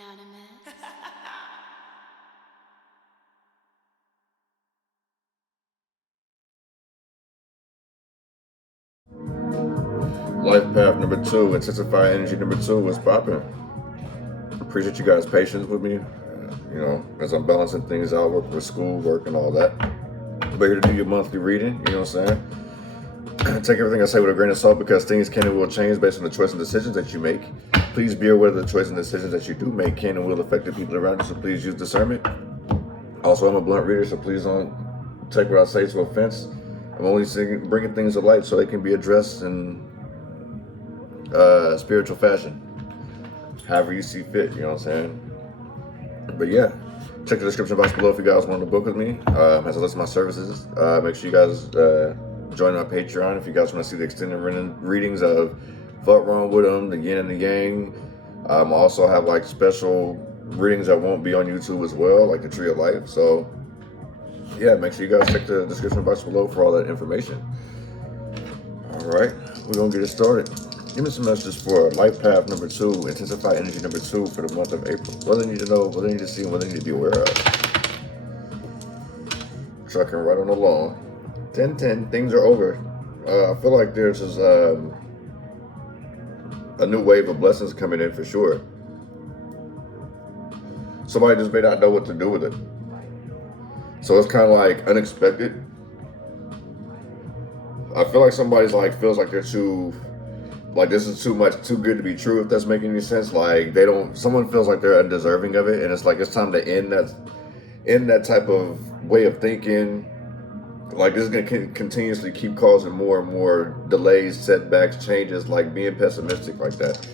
Anonymous. Life path number 2, intensify energy number 2 was popping. Appreciate you guys' patience with me, you know, as I'm balancing things out, working with school, work, and all that. But here to do your monthly reading, you know what I'm saying? Take everything I say with a grain of salt because things can and will change based on the choices and decisions that you make. Please be aware that the choices and decisions that you do make can and will affect the people around you, so please use discernment. Also, I'm a blunt reader, so please don't take what I say to offense. I'm only bringing things to light so they can be addressed in spiritual fashion, however you see fit, you know what I'm saying? But yeah, check the description box below if you guys want to book with me. As I list my services, make sure you guys join my Patreon if you guys want to see the extended readings of Fuck Wrong With Them, the Yin and the Yang. I also have like special readings that won't be on YouTube as well, like the Tree of Life. So yeah, make sure you guys check the description box below for all that information. All right, we're gonna get it started. Give me some messages for life path number 2, intensify energy number 2 for the month of April. What do they need to know, what do they need to see, and what do they need to be aware of. Trucking right on along. 10-10, things are over. I feel like there's just a new wave of blessings coming in for sure. Somebody just may not know what to do with it. So it's kind of like unexpected. I feel like somebody's like, feels like they're too, like this is too much, too good to be true, if that's making any sense. Like they don't, someone feels like they're undeserving of it, and it's like it's time to end that type of way of thinking. Like this is gonna continuously keep causing more and more delays, setbacks, changes, like being pessimistic like that.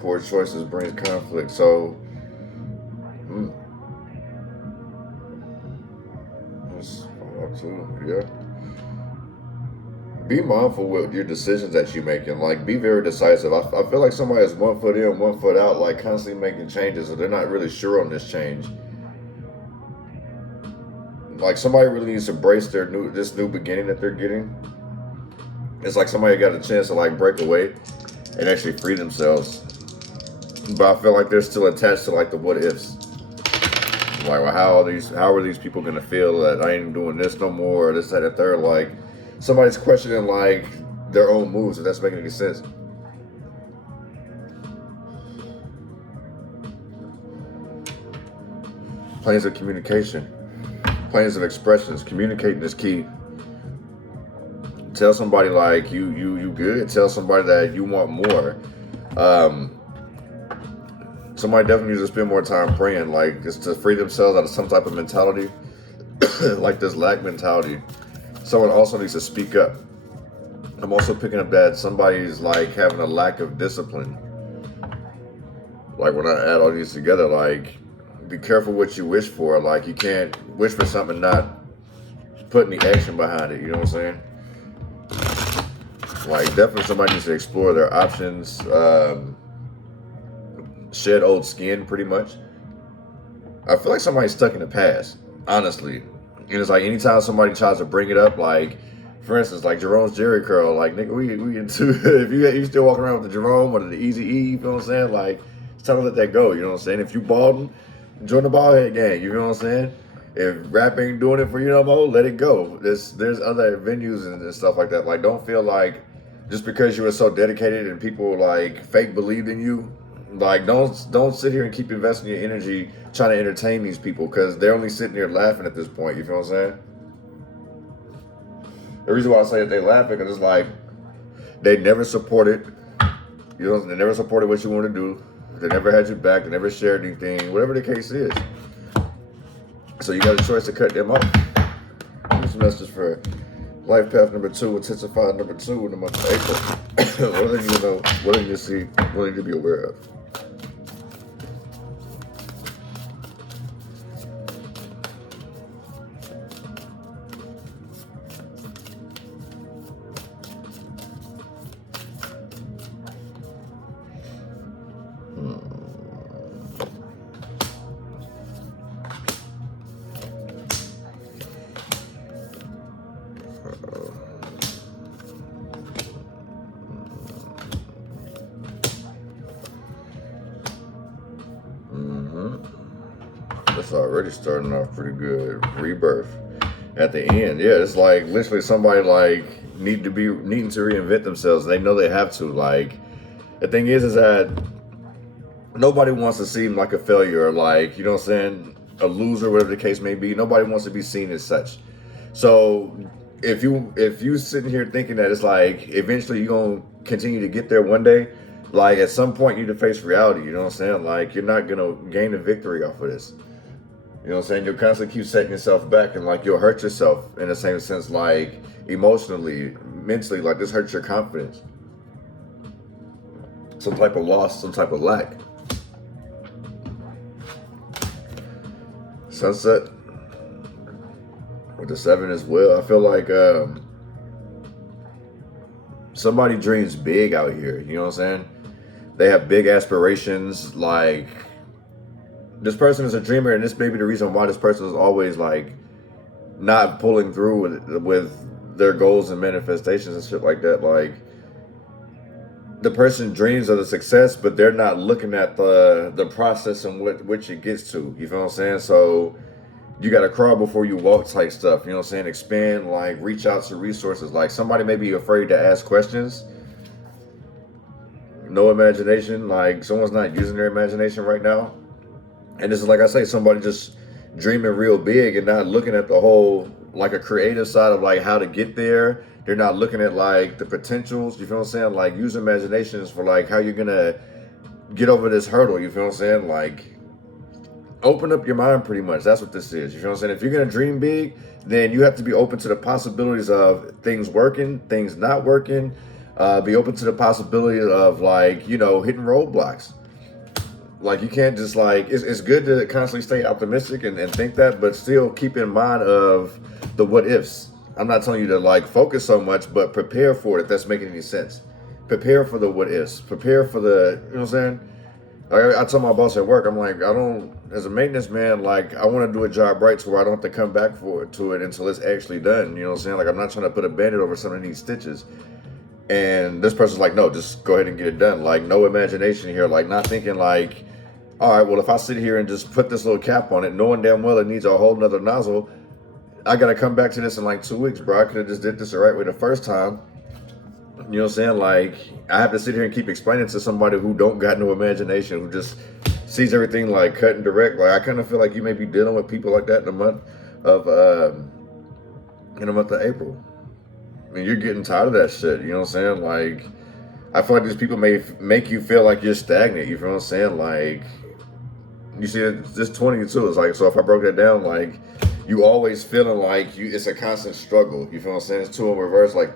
Poor choices brings conflict. So that's too, yeah. Be mindful with your decisions that you're making. Like, be very decisive. I feel like somebody is 1 foot in, 1 foot out, like constantly making changes, and they're not really sure on this change. Like, somebody really needs to embrace this new beginning that they're getting. It's like somebody got a chance to like break away and actually free themselves. But I feel like they're still attached to like the what ifs. Like, well, how are these people gonna feel that I ain't doing this no more, or this, that, and third? Like, somebody's questioning like their own moves, if that's making any sense. Planes of communication, planes of expressions. Communicating is key. Tell somebody like you good. Tell somebody that you want more. Somebody definitely needs to spend more time praying, like just to free themselves out of some type of mentality, like this lack mentality. Someone also needs to speak up. I'm also picking up that somebody's like having a lack of discipline. Like when I add all these together, like be careful what you wish for. Like you can't wish for something and not put any action behind it. You know what I'm saying? Like definitely somebody needs to explore their options. Shed old skin, pretty much. I feel like somebody's stuck in the past, honestly. And it's like anytime somebody tries to bring it up, like for instance, like Jerome's Jerry curl, like nigga, we into if you still walking around with the Jerome or the Easy E, you know what I'm saying? Like it's time to let that go, you know what I'm saying? If you balding, join the bald head gang, you know what I'm saying? If rap ain't doing it for you no more, let it go. There's other venues and stuff like that. Like don't feel like just because you were so dedicated and people like fake believed in you. Like don't sit here and keep investing your energy trying to entertain these people because they're only sitting there laughing at this point. You feel what I'm saying? The reason why I say that they laughing because it's like they never supported, you know, they never supported what you want to do. They never had your back. They never shared anything. Whatever the case is. So you got a choice to cut them off. This message for life path number 2, intensify number 2 in the month of April. What do they need to know? What do they need to see? What do they need to be aware of? It's already starting off pretty good. Rebirth at the end. Yeah, it's like literally somebody like needing to reinvent themselves. They know they have to. Like, the thing is that nobody wants to seem like a failure, or like, you know what I'm saying, a loser, whatever the case may be. Nobody wants to be seen as such. So if you sitting here thinking that it's like eventually you're gonna continue to get there one day, like at some point you need to face reality. You know what I'm saying? Like, you're not gonna gain a victory off of this. You know what I'm saying? You'll constantly keep setting yourself back, and like you'll hurt yourself in the same sense, like emotionally, mentally. Like, this hurts your confidence. Some type of loss, some type of lack. Sunset with the 7 as well. I feel like somebody dreams big out here. You know what I'm saying? They have big aspirations. Like, this person is a dreamer, and this may be the reason why this person is always like not pulling through with their goals and manifestations and shit like that. Like, the person dreams of the success, but they're not looking at the process and which it gets to. You feel what I'm saying? So you got to crawl before you walk type stuff. You know what I'm saying? Expand, like reach out to resources. Like, somebody may be afraid to ask questions. No imagination. Like, someone's not using their imagination right now. And this is, like I say, somebody just dreaming real big and not looking at the whole, like a creative side of like how to get there. They're not looking at like the potentials. You feel what I'm saying? Like, use imaginations for like how you're gonna get over this hurdle. You feel what I'm saying? Like, open up your mind pretty much. That's what this is. You feel what I'm saying? If you're gonna dream big, then you have to be open to the possibilities of things working, things not working. Be open to the possibility of, like, you know, hitting roadblocks. Like, you can't just like, it's good to constantly stay optimistic and think that, but still keep in mind of the what ifs. I'm not telling you to like focus so much, but prepare for it if that's making any sense. Prepare for the what ifs. Prepare for the, you know what I'm saying? Like, I tell my boss at work, I'm like, as a maintenance man, like, I want to do a job right to where I don't have to come back to it until it's actually done. You know what I'm saying? Like, I'm not trying to put a Band-Aid over some of these stitches. And this person's like, no, just go ahead and get it done. Like, no imagination here. Like, not thinking like, all right, well, if I sit here and just put this little cap on it, knowing damn well it needs a whole nother nozzle, I got to come back to this in like 2 weeks, bro. I could have just did this the right way the first time. You know what I'm saying? Like, I have to sit here and keep explaining to somebody who don't got no imagination, who just sees everything like cut and direct. Like, I kind of feel like you may be dealing with people like that in the month of April. I mean, you're getting tired of that shit. You know what I'm saying? Like, I feel like these people may make you feel like you're stagnant. You feel what I'm saying? Like, you see, this 22 is like, so if I broke that down, like, you always feeling like it's a constant struggle. You feel what I'm saying? It's 2 in reverse. Like,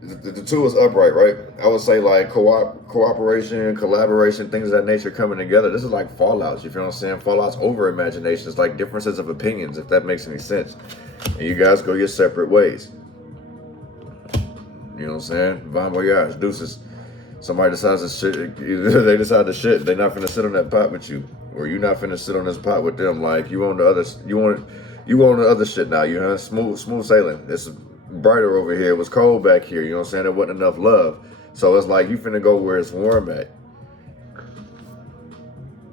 the 2 is upright, right? I would say like cooperation, collaboration, things of that nature coming together. This is like fallouts. You feel what I'm saying? Fallouts over imagination. It's like differences of opinions, if that makes any sense. And you guys go your separate ways. You know what I'm saying? Bon voyage, deuces. Somebody decides to shit. They decide to shit. They're not finna sit on that pot with you, or you not finna sit on this pot with them. Like, you on the other, you on the other shit now. You know, smooth sailing. It's brighter over here. It was cold back here. You know what I'm saying? There wasn't enough love. So it's like you finna go where it's warm at.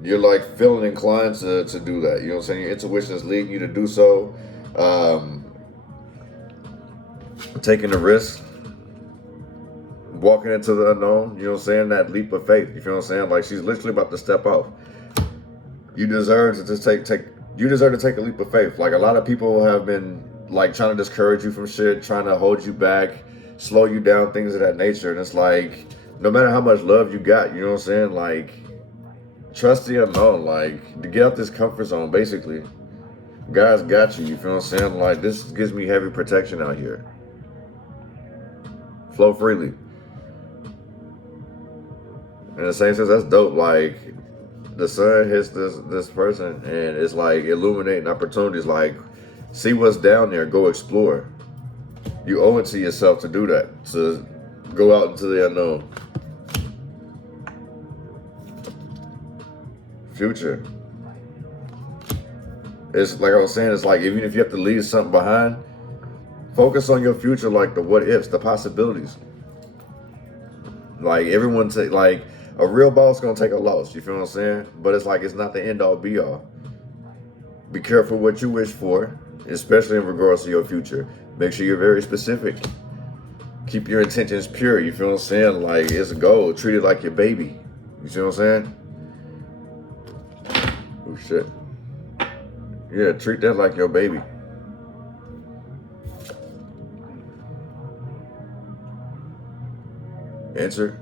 You're like feeling inclined to do that. You know what I'm saying? Your intuition is leading you to do so. Taking the risk. Walking into the unknown, you know what I'm saying? That leap of faith, you feel what I'm saying? Like, she's literally about to step off. You deserve to just you deserve to take a leap of faith. Like, a lot of people have been like trying to discourage you from shit, trying to hold you back, slow you down, things of that nature. And it's like, no matter how much love you got, you know what I'm saying? Like, trust the unknown, like, to get out this comfort zone, basically. God's got you, you feel what I'm saying? Like, this gives me heavy protection out here. Flow freely. In the same sense, that's dope. Like, the sun hits this person, and it's like illuminating opportunities. Like, see what's down there, go explore. You owe it to yourself to do that, to go out into the unknown. Future. It's like I was saying, it's like, even if you have to leave something behind, focus on your future, like the what ifs, the possibilities. Like, everyone like, a real boss gonna take a loss, you feel what I'm saying? But it's like, it's not the end all be all. Be careful what you wish for, especially in regards to your future. Make sure you're very specific. Keep your intentions pure, you feel what I'm saying? Like, it's a goal. Treat it like your baby. You see what I'm saying? Oh, shit. Yeah, treat that like your baby. Answer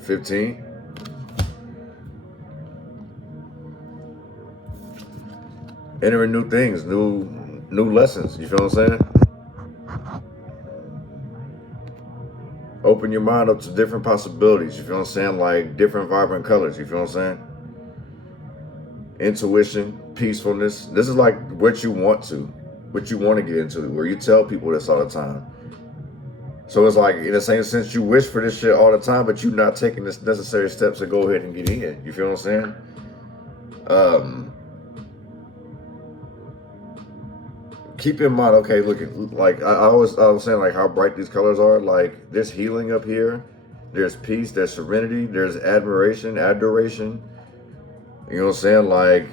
15. Entering new things, new lessons, you feel what I'm saying? Open your mind up to different possibilities, you feel what I'm saying? Like different vibrant colors, you feel what I'm saying? Intuition, peacefulness. This is like what you want to get into, where you tell people this all the time. So it's like, in the same sense, you wish for this shit all the time, but you're not taking the necessary steps to go ahead and get in. You feel what I'm saying? Keep in mind, okay, look, like I was saying, like how bright these colors are. Like there's healing up here, there's peace, there's serenity, there's admiration, adoration. You know what I'm saying? Like,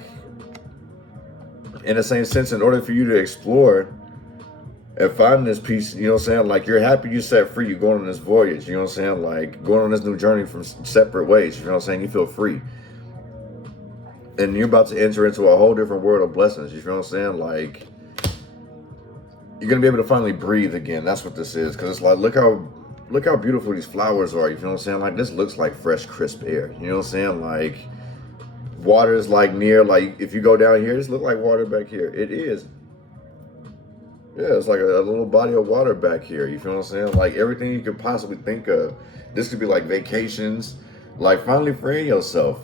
in the same sense, in order for you to explore and find this peace, you know what I'm saying? Like, you're happy you set free, you're going on this voyage, you know what I'm saying? Like, going on this new journey from separate ways, you know what I'm saying? You feel free. And you're about to enter into a whole different world of blessings, you feel what I'm saying? Like, you're going to be able to finally breathe again. That's what this is. Because it's like, look how beautiful these flowers are, you feel what I'm saying? Like, this looks like fresh, crisp air, you know what I'm saying? Like, water is like near, like if you go down here, this look like water back here. It is. Yeah, it's like a little body of water back here. You feel what I'm saying? Like everything you could possibly think of. This could be like vacations, like finally freeing yourself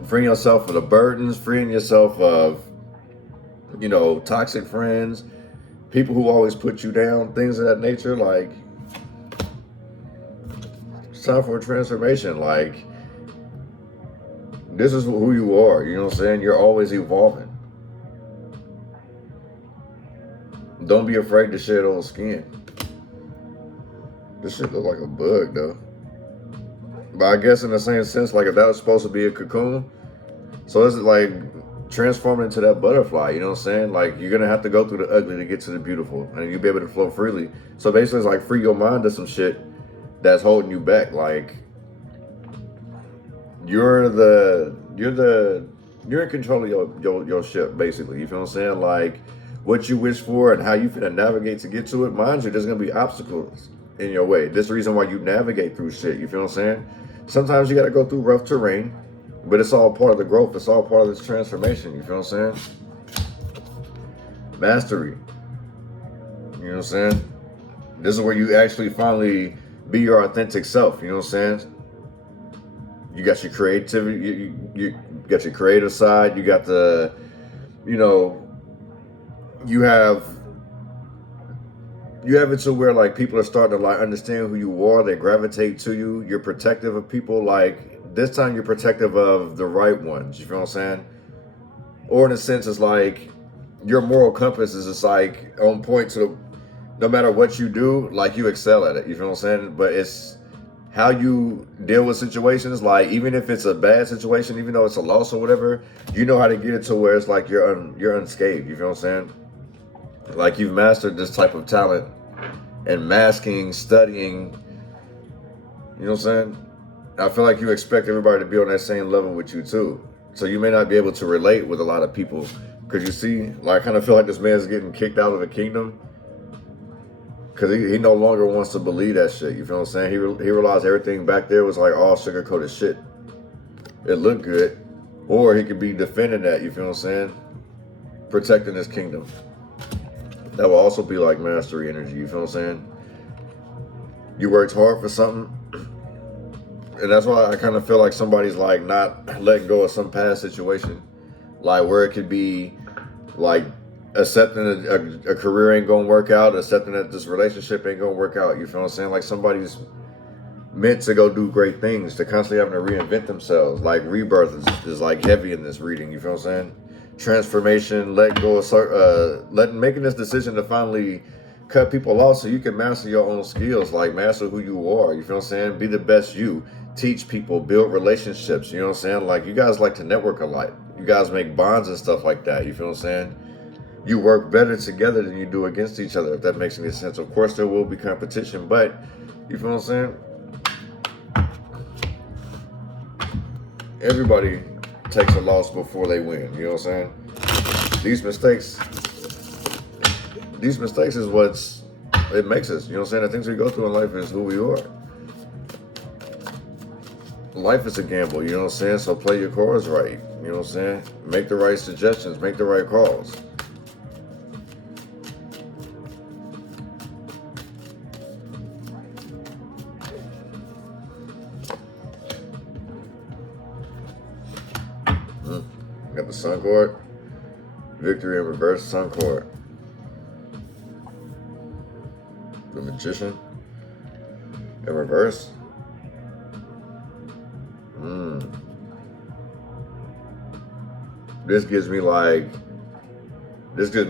of the burdens, freeing yourself of, you know, toxic friends, people who always put you down, things of that nature. Like, it's time for a transformation. Like, this is who you are, you know what I'm saying? You're always evolving. Don't be afraid to shed old skin. This shit look like a bug, though. But I guess in the same sense, like if that was supposed to be a cocoon, so it's like transforming into that butterfly, you know what I'm saying? Like you're gonna have to go through the ugly to get to the beautiful, and you'll be able to flow freely. So basically, it's like free your mind to some shit that's holding you back. Like, you're in control of your ship, basically. You feel what I'm saying? Like what you wish for and how you finna navigate to get to it. Mind you, there's gonna be obstacles in your way. This is the reason why you navigate through shit. You feel what I'm saying? Sometimes you gotta go through rough terrain, but it's all part of the growth. It's all part of this transformation. You feel what I'm saying? Mastery. You know what I'm saying? This is where you actually finally be your authentic self. You know what I'm saying? You got your creativity, you got your creative side, you got the, you know, you have it to where like people are starting to like understand who you are, they gravitate to you, you're protective of people. Like this time you're protective of the right ones, you feel what I'm saying? Or in a sense, it's like your moral compass is just like on point to the, no matter what you do, like you excel at it, you feel what I'm saying? But it's how you deal with situations, like even if it's a bad situation, even though it's a loss or whatever, you know how to get it to where it's like you're unscathed, you feel what I'm saying? Like you've mastered this type of talent and masking, studying, you know what I'm saying? I feel like you expect everybody to be on that same level with you too. So you may not be able to relate with a lot of people. Cause you see, like I kind of feel like this man's getting kicked out of the kingdom. Cause he no longer wants to believe that shit. You feel what I'm saying? He realized everything back there was like all sugar-coated shit. It looked good. Or he could be defending that, you feel what I'm saying? Protecting his kingdom. That will also be like mastery energy, you feel what I'm saying? You worked hard for something. And that's why I kind of feel like somebody's like not letting go of some past situation. Like where it could be like accepting a career ain't gonna work out, accepting that this relationship ain't gonna work out, you feel what I'm saying? Like somebody's meant to go do great things, to constantly having to reinvent themselves. Like rebirth is like heavy in this reading, you feel what I'm saying? Transformation, letting go of making this decision to finally cut people off so you can master your own skills, like master who you are, you feel what I'm saying? Be the best you, teach people, build relationships, you know what I'm saying? Like you guys like to network a lot. You guys make bonds and stuff like that, you feel what I'm saying? you work better together than you do against each other, if that makes any sense. Of course, there will be competition, but you feel what I'm saying? Everybody takes a loss before they win. You know what I'm saying? These mistakes is what's, it makes us. You know what I'm saying? The things we go through in life is who we are. Life is a gamble, you know what I'm saying? So play your cards right. You know what I'm saying? Make the right suggestions, make the right calls. Got the Sun card. Victory in reverse, Sun card. The Magician in reverse. This gives me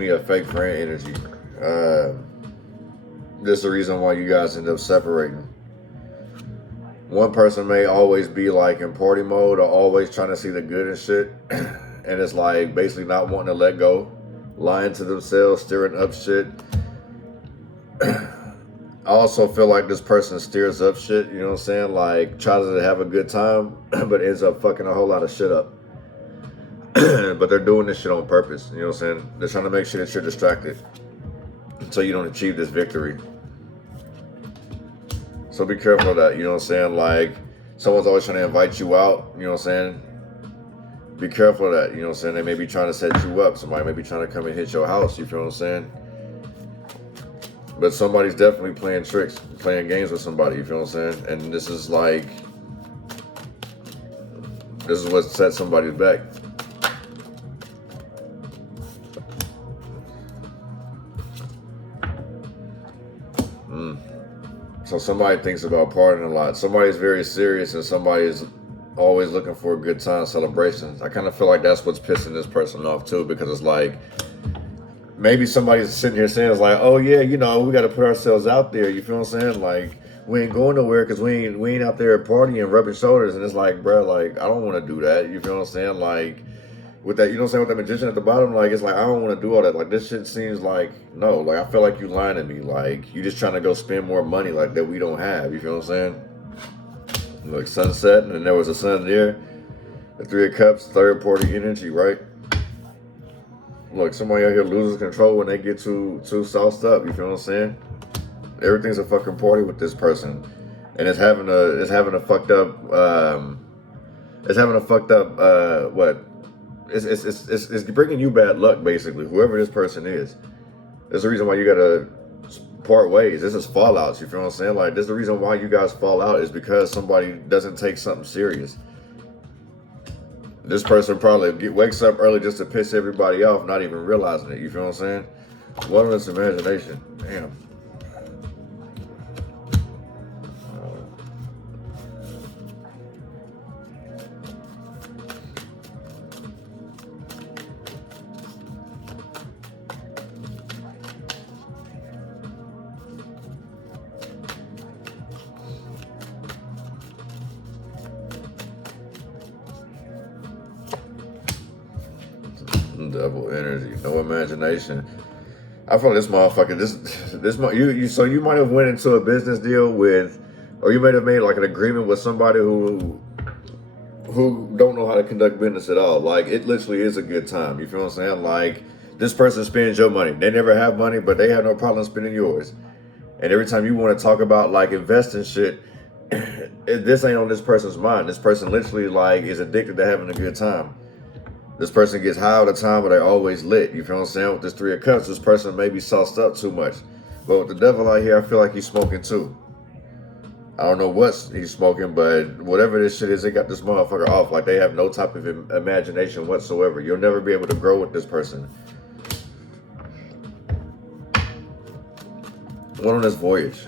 a fake friend energy. This is the reason why you guys end up separating. One person may always be like in party mode or always trying to see the good and shit. And it's like basically not wanting to let go, lying to themselves, stirring up shit. I also feel like this person steers up shit, you know what I'm saying? Like tries to have a good time, but ends up fucking a whole lot of shit up. But they're doing this shit on purpose, you know what I'm saying? They're trying to make sure that you're distracted so you don't achieve this victory. So be careful of that, you know what I'm saying? Like someone's always trying to invite you out, you know what I'm saying? Be careful of that, you know what I'm saying? They may be trying to set you up. Somebody may be trying to come and hit your house, you feel what I'm saying? But somebody's definitely playing tricks, playing games with somebody, you feel what I'm saying? And this is what sets somebody back. So somebody thinks about partying a lot. Somebody's very serious and somebody's always looking for a good time, celebrations. I kind of feel like that's what's pissing this person off too, because it's like, maybe somebody's sitting here saying, it's like, oh yeah, you know, we got to put ourselves out there. You feel what I'm saying? Like, we ain't going nowhere because we ain't out there partying, rubbing shoulders. And it's like, bro, like, I don't want to do that. You feel what I'm saying? Like, with that, you know what I'm saying, with that Magician at the bottom, like, it's like, I don't want to do all that. Like, this shit seems like, no, like, I feel like you lying to me. Like, you just trying to go spend more money, like, that we don't have. You feel what I'm saying? Like, sunset, and there was a sun there. The Three of Cups, third party energy, right? Look, somebody out here loses control when they get too sauced up. You feel what I'm saying? Everything's a fucking party with this person, and it's having a fucked up what? It's bringing you bad luck, basically. Whoever this person is, there's a reason why you gotta part ways. This is fallouts. You feel what I'm saying? Like, this is the reason why you guys fall out is because somebody doesn't take something serious. This person probably wakes up early just to piss everybody off, not even realizing it. You feel what I'm saying? Wilderness imagination. Damn. Double energy, no imagination. I feel this motherfucker. So you might have went into a business deal with, or you might have made like an agreement with somebody who don't know how to conduct business at all. Like, it literally is a good time. You feel what I'm saying? Like, this person spends your money. They never have money, but they have no problem spending yours. And every time you want to talk about like investing shit, this ain't on this person's mind. This person literally like is addicted to having a good time. This person gets high all the time, but they're always lit. You feel what I'm saying? With this Three of Cups, this person may be sauced up too much. But with the devil out here, I feel like he's smoking too. I don't know what he's smoking, but whatever this shit is, they got this motherfucker off. Like, they have no type of imagination whatsoever. You'll never be able to grow with this person. One on this voyage.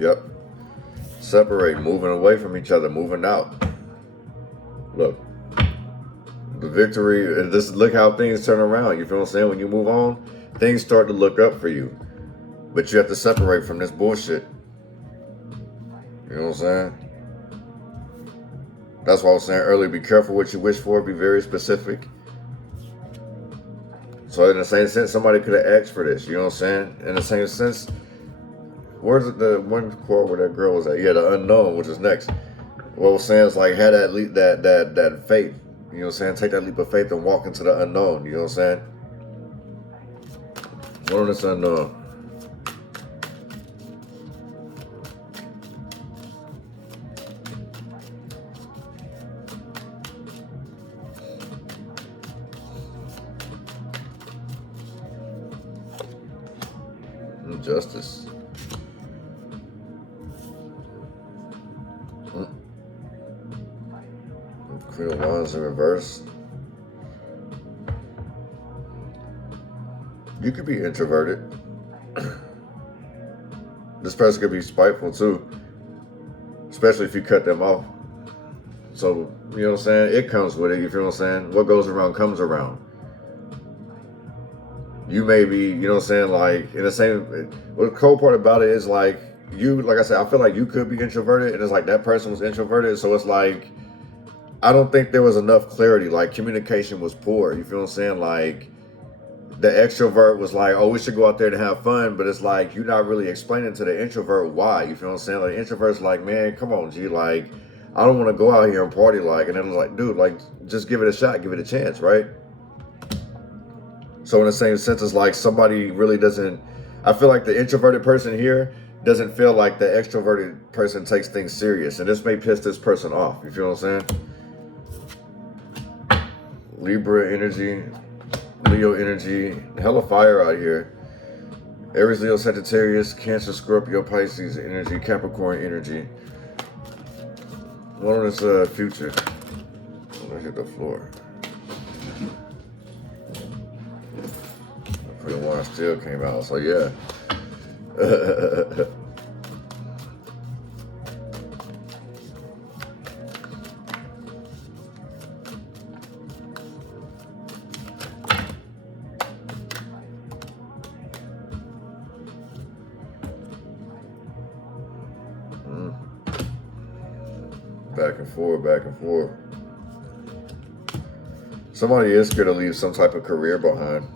Yep. Separate, moving away from each other, moving out. Look. The victory, and just look how things turn around. You feel what I'm saying? When you move on, things start to look up for you. But you have to separate from this bullshit. You know what I'm saying? That's why I was saying earlier, be careful what you wish for, be very specific. So in the same sense, somebody could have asked for this, you know what I'm saying? In the same sense, where's the one quote where that girl was at? Yeah, the unknown, which is next. What I was saying is like, have that leap, that faith, you know what I'm saying? Take that leap of faith and walk into the unknown, you know what I'm saying? What on this unknown? Justice. Queen of Wands in reverse. You could be introverted. This person could be spiteful too, especially if you cut them off. So, you know what I'm saying? It comes with it, you feel what I'm saying? What goes around comes around. You may be, you know what I'm saying, like, in the same, well, the cool part about it is, like, you, like I said, I feel like you could be introverted, and it's like that person was introverted, so it's like, I don't think there was enough clarity, like, communication was poor, you feel what I'm saying, like, the extrovert was like, oh, we should go out there to have fun, but it's like, you're not really explaining to the introvert why, you feel what I'm saying, like, the introvert's like, man, come on, G, like, I don't want to go out here and party, like, and then it's like, dude, like, just give it a shot, give it a chance, right? So in the same sense, it's like somebody really doesn't, I feel like the introverted person here doesn't feel like the extroverted person takes things serious. And this may piss this person off. You feel what I'm saying? Libra energy, Leo energy, hella fire out here. Aries, Leo, Sagittarius, Cancer, Scorpio, Pisces energy, Capricorn energy. What on this future? I'm gonna hit the floor. The one still came out, so yeah. Back and forth, back and forth. Somebody is scared to leave some type of career behind.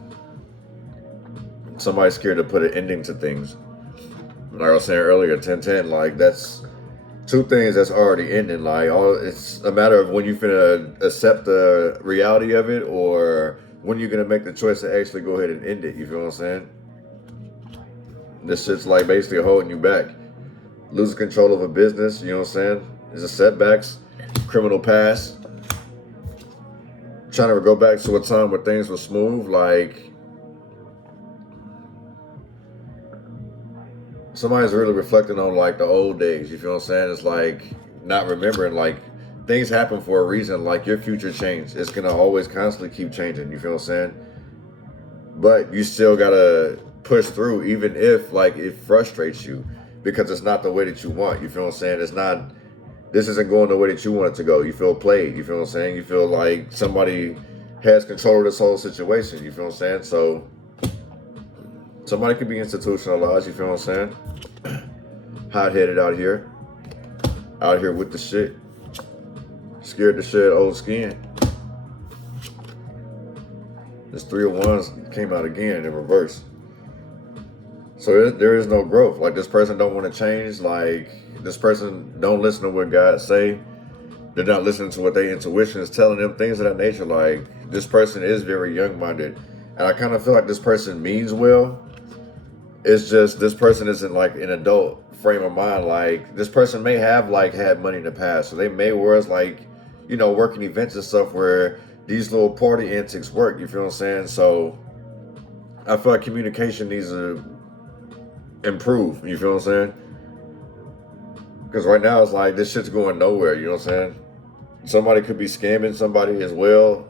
Somebody's scared to put an ending to things. Like I was saying earlier, 10-10, like that's two things that's already ending. Like it's a matter of when you finna accept the reality of it, or when you're gonna make the choice to actually go ahead and end it. You feel what I'm saying? This shit's like basically holding you back. Losing control of a business, you know what I'm saying? There's a setbacks, criminal past. Trying to go back to a time where things were smooth, like somebody's really reflecting on like the old days, you feel what I'm saying? It's like not remembering, like things happen for a reason, like your future changed. It's gonna always constantly keep changing, you feel what I'm saying? But you still gotta push through, even if like it frustrates you, because it's not the way that you want, you feel what I'm saying? It's not, this isn't going the way that you want it to go. You feel played, you feel what I'm saying? You feel like somebody has control of this whole situation, you feel what I'm saying? So somebody could be institutionalized, you feel what I'm saying? Hot-headed out here with the shit. Scared to shed old skin. This 3 of Wands came out again in reverse. So there is no growth. Like this person don't want to change. Like this person don't listen to what God say. They're not listening to what their intuition is telling them, things of that nature. Like this person is very young-minded. And I kind of feel like this person means well. It's just this person isn't like an adult frame of mind. Like this person may have like had money in the past, so they may whereas like, you know, working events and stuff where these little party antics work, you feel what I'm saying? So I feel like communication needs to improve, you feel what I'm saying? Because right now it's like this shit's going nowhere, you know what I'm saying? Somebody could be scamming somebody as well.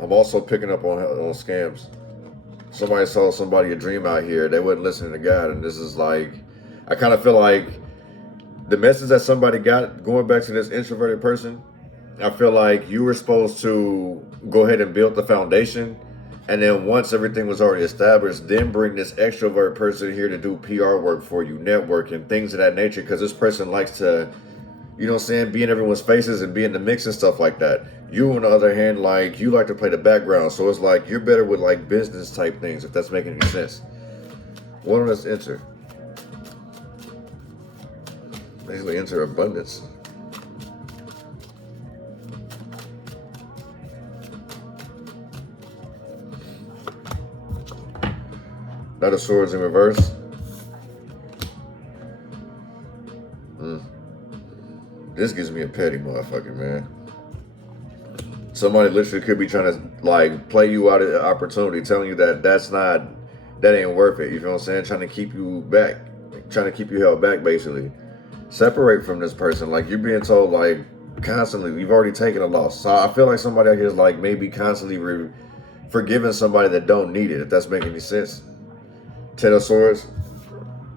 I'm also picking up on scams. Somebody saw somebody a dream out here. They wasn't listening to God. And this is like, I kind of feel like the message that somebody got, going back to this introverted person, I feel like you were supposed to go ahead and build the foundation, and then once everything was already established, then bring this extrovert person here to do PR work for you, networking, things of that nature, because this person likes to, you know what I'm saying, be in everyone's faces and be in the mix and stuff like that. You, on the other hand, like, you like to play the background, so it's like you're better with like business type things, if that's making any sense. What on this enter? Basically enter abundance. Knight of Swords in reverse. This gives me a petty motherfucker, man. Somebody literally could be trying to like play you out of the opportunity, telling you that that ain't worth it. You feel what I'm saying? Trying to keep you back, trying to keep you held back, basically. Separate from this person. Like, you're being told like constantly, you've already taken a loss. So I feel like somebody out here is like maybe constantly forgiving somebody that don't need it, if that's making any sense. Ten of Swords,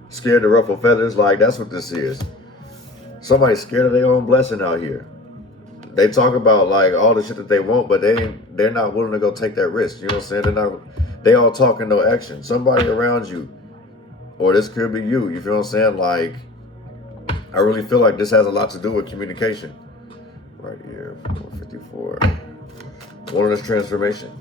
scared to ruffle feathers. Like, that's what this is. Somebody's scared of their own blessing out here. They talk about like all the shit that they want, but they're not willing to go take that risk. You know what I'm saying? They all talk and no action. Somebody around you, or this could be you. You feel what I'm saying? Like, I really feel like this has a lot to do with communication. Right here, 454. Wilderness transformation.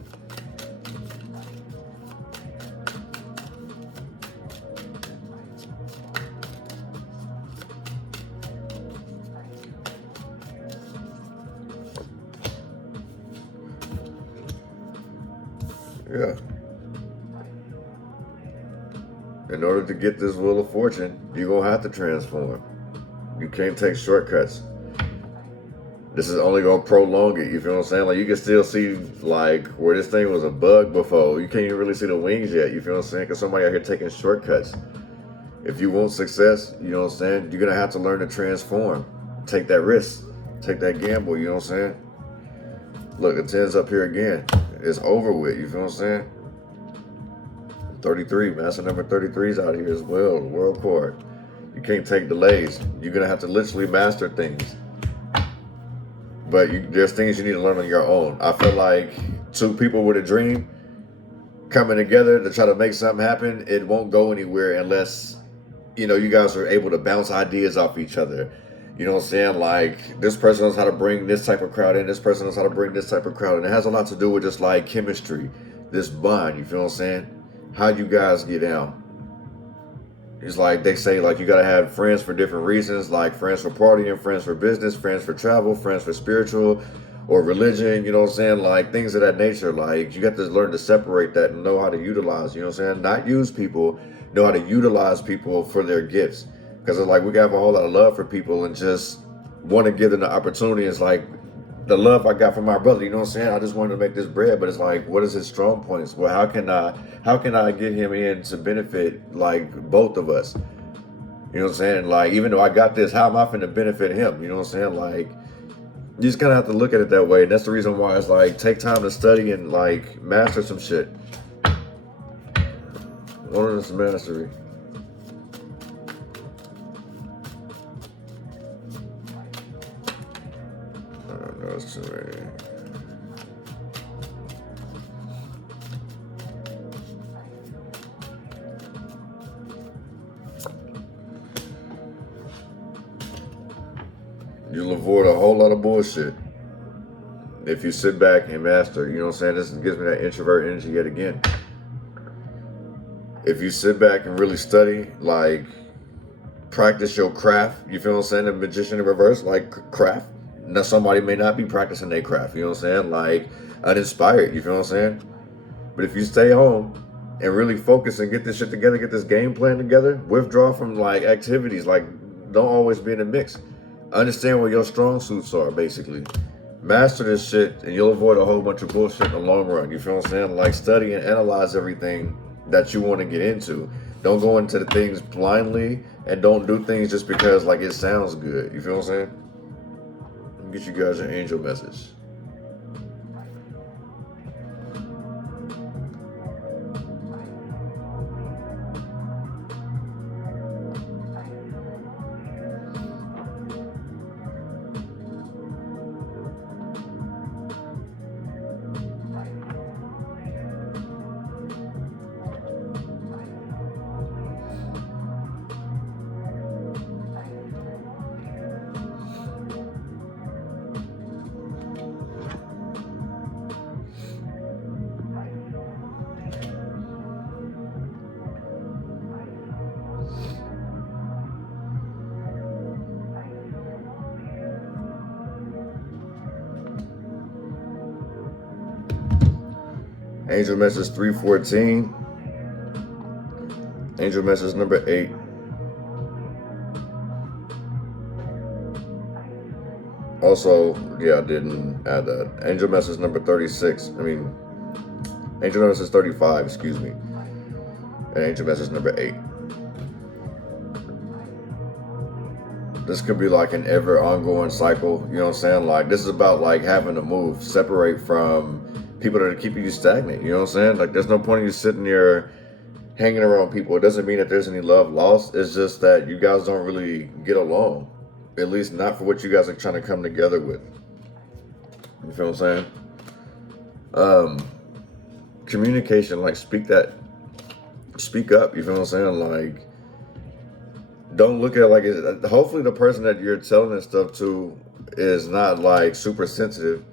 Yeah. In order to get this Wheel of Fortune, you're going to have to transform. You can't take shortcuts. This is only going to prolong it. You feel what I'm saying? Like, you can still see, like, where this thing was a bug before. You can't even really see the wings yet. You feel what I'm saying? Because somebody out here taking shortcuts. If you want success, you know what I'm saying? You're going to have to learn to transform. Take that risk. Take that gamble. You know what I'm saying? Look, the 10's up here again. It's over with. You feel what I'm saying? 33. Master number 33 is out here as well. The World Card. You can't take delays. You're going to have to literally master things. But there's things you need to learn on your own. I feel like two people with a dream coming together to try to make something happen, it won't go anywhere unless, you know, you guys are able to bounce ideas off each other. You know what I'm saying? Like, this person knows how to bring this type of crowd in. This person knows how to bring this type of crowd in. It has a lot to do with just like chemistry, this bond. You feel what I'm saying? How you guys get down. It's like they say, like, you got to have friends for different reasons, like friends for partying, friends for business, friends for travel, friends for spiritual or religion. You know what I'm saying? Like, things of that nature. Like, you got to learn to separate that and know how to utilize, you know what I'm saying? Not use people, know how to utilize people for their gifts. Because it's like we have a whole lot of love for people and just want to give them the opportunity. It's like the love I got from my brother, you know what I'm saying? I just wanted to make this bread, but it's like, what is his strong points? Well, how can I get him in to benefit like both of us? You know what I'm saying? Like, even though I got this, how am I finna benefit him? You know what I'm saying? Like, you just kind of have to look at it that way. And that's the reason why it's like, take time to study and like master some shit. Wilderness mastery. You'll avoid a whole lot of bullshit if you sit back and master. You know what I'm saying? This gives me that introvert energy yet again. If you sit back and really study, like, practice your craft, you feel what I'm saying? The magician in reverse, like craft. Now, somebody may not be practicing their craft, you know what I'm saying? Like, uninspired, you feel what I'm saying? But if you stay home and really focus and get this shit together, get this game plan together, withdraw from like activities, like, don't always be in the mix. Understand what your strong suits are, basically. Master this shit and you'll avoid a whole bunch of bullshit in the long run, you feel what I'm saying? Like, study and analyze everything that you want to get into. Don't go into the things blindly and don't do things just because like it sounds good, you feel what I'm saying? Get you guys an angel message. Angel message 314. Angel message number 8. Also, yeah, I didn't add that. Angel message number 36. Angel message 35, excuse me. And angel message number 8. This could be like an ever ongoing cycle, you know what I'm saying? Like, this is about like having to move, separate from people that are keeping you stagnant, you know what I'm saying? Like, there's no point in you sitting there hanging around people. It doesn't mean that there's any love lost. It's just that you guys don't really get along. At least not for what you guys are trying to come together with. You feel what I'm saying? Communication, like, speak up, you feel what I'm saying? Like, don't look at it like it. Hopefully the person that you're telling this stuff to is not like super sensitive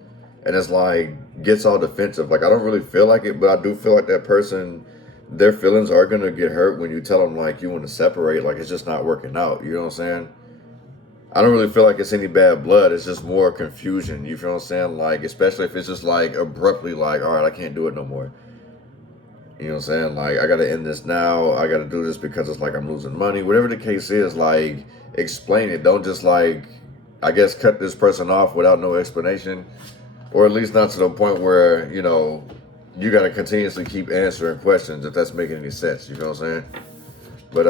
and it's like gets all defensive. Like, I don't really feel like it, but I do feel like that person, their feelings are gonna get hurt when you tell them like you want to separate, like it's just not working out, you know what I'm saying? I don't really feel like it's any bad blood. It's just more confusion, you feel what I'm saying? Like, especially if it's just like abruptly like, all right, I can't do it no more. You know what I'm saying? Like, I got to end this now. I got to do this because it's like I'm losing money. Whatever the case is, like, explain it. Don't just, like, I guess, cut this person off without no explanation. Or at least not to the point where, you know, you got to continuously keep answering questions, if that's making any sense. You know what I'm saying? But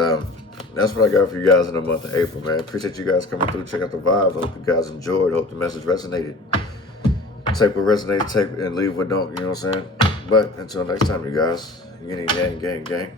that's what I got for you guys in the month of April, man. Appreciate you guys coming through. Check out the vibes. I hope you guys enjoyed. Hope the message resonated. Take what resonates, take and leave what don't. You know what I'm saying? But until next time, you guys, yin and yang, gang, gang.